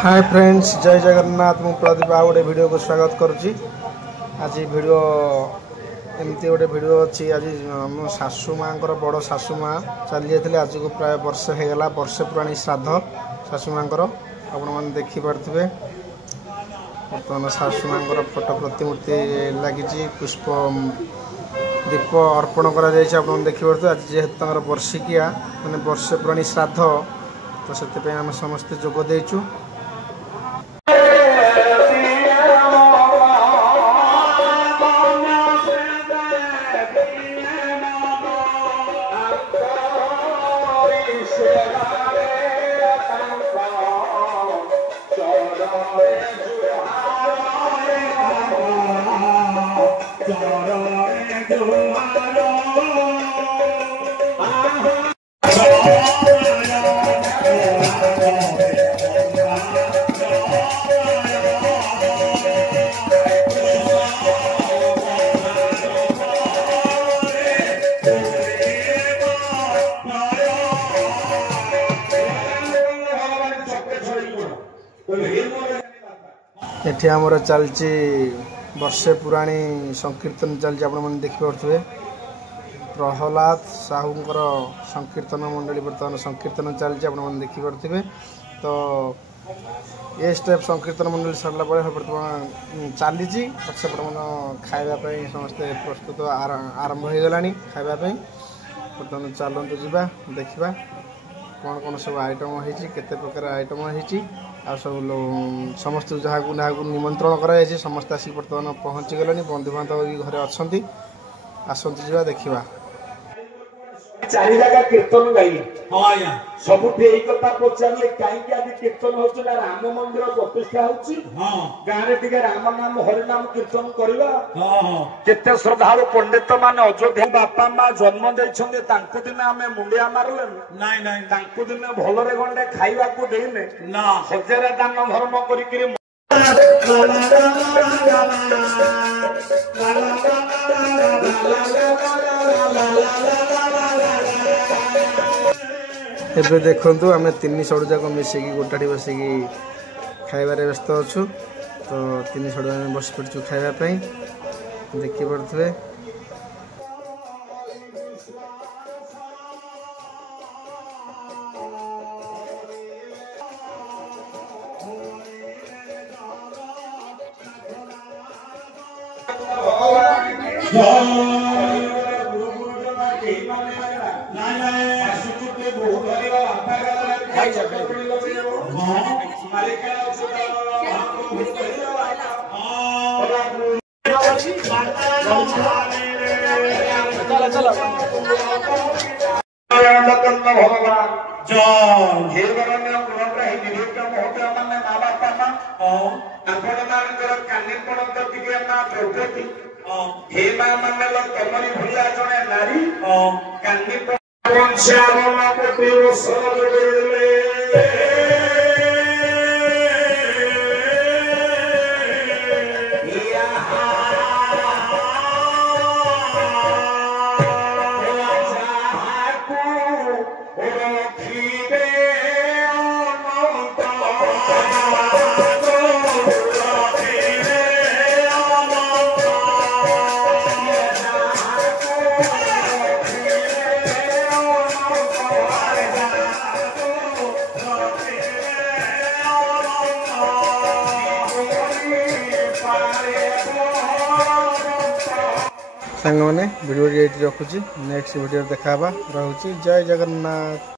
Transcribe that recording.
Hi friends, जय जगन्नाथ। मु प्रदीप आ गोटे वीडियो को स्वागत करुच्ची। आज वीडियो एमती गोटे वीडियो अच्छी। आज मो सासू माँ बड़ सासू माँ चली जाते आज को प्राय वर्षे होगला। वर्षे पुराणी श्राद्ध सासू माँ आपण मैंने देखिपे। बर्तमान सासू माँ फोटो प्रतिमूर्ति लगी पुष्प दीप अर्पण कर देखिपे। आज जेहेतु वर्षिकिया माने वर्षे पुराणी श्राद्ध तो से आम समस्ते जोग देचु। एठी आमर चलची वर्षे पुराणी संकीर्तन चलची। आपण मैंने देखिपे प्रहलाद साहूंकर संकीर्तन मंडली बर्तमान संकीर्तन चलची। आपण मैंने देखिपे तो ये स्टेप संकीर्तन मंडली सरला बर्तमान चली खावाई समस्ते प्रस्तुत आरंभ हो गला खावाई। बर्तमान चलतु जा देखा कौन कौन सब आइटम होती केते प्रकार आइटम होती आ सब समस्त जहाँ निमंत्रण कराई समस्त आसिक बर्तमान पहुँची गले। बंधु बांधव भी घरे अच्छा आसतु जा देखा। चारि जगह कीर्तन गाई सब कथा पचारे कहीं आज कीर्तन हो राम मंदिर प्रतिष्ठा हो गाँव टे राम नाम हरि नाम कीर्तन करवा केते श्रद्धालु पंडित मान अयोध्या बापा माँ जन्म देते दिन आम मुंडिया मारले दिन भलरे गंडे खाइबा को देने हजार दान धर्म करी एबे देखंतु आमे तीन सड़ू जाक मिसेकी गोटाटी बसिकी खाइबारे व्यस्त अच्छु। तो तीन सड़ू आमे बस पड़छु खाइबा पई देखि पड़थबे। हे मां मंगल कमरी भैया जने नारी कांदी सांग मैंने वीडियो रखुची। नेक्स्ट वीडियो देखा रहुची। जय जगन्नाथ।